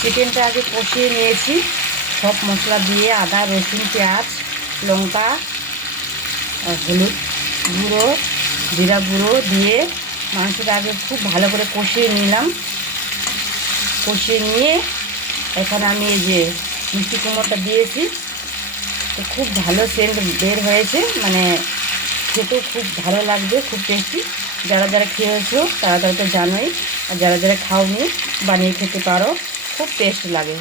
চিকেনটা আগে কষিয়ে নিয়েছি সব মশলা দিয়ে, আদা রসুন পেঁয়াজ লঙ্কা হলুদ গুঁড়ো জিরা গুঁড়ো দিয়ে মাংসটা আগে খুব ভালো করে কষিয়ে নিলাম। কষিয়ে নিয়ে এখন আমি এই যে মিষ্টি কুমড়োটা দিয়েছি, তো খুব ভালো সেন্ট বের হয়েছে, মানে খেতেও খুব ভালো লাগবে, খুব টেস্টি। যারা যারা খেয়েছো তারা তারা তো জানোই, আর যারা যারা খাওনি বানিয়ে খেতে পারো, খুব টেস্ট লাগে।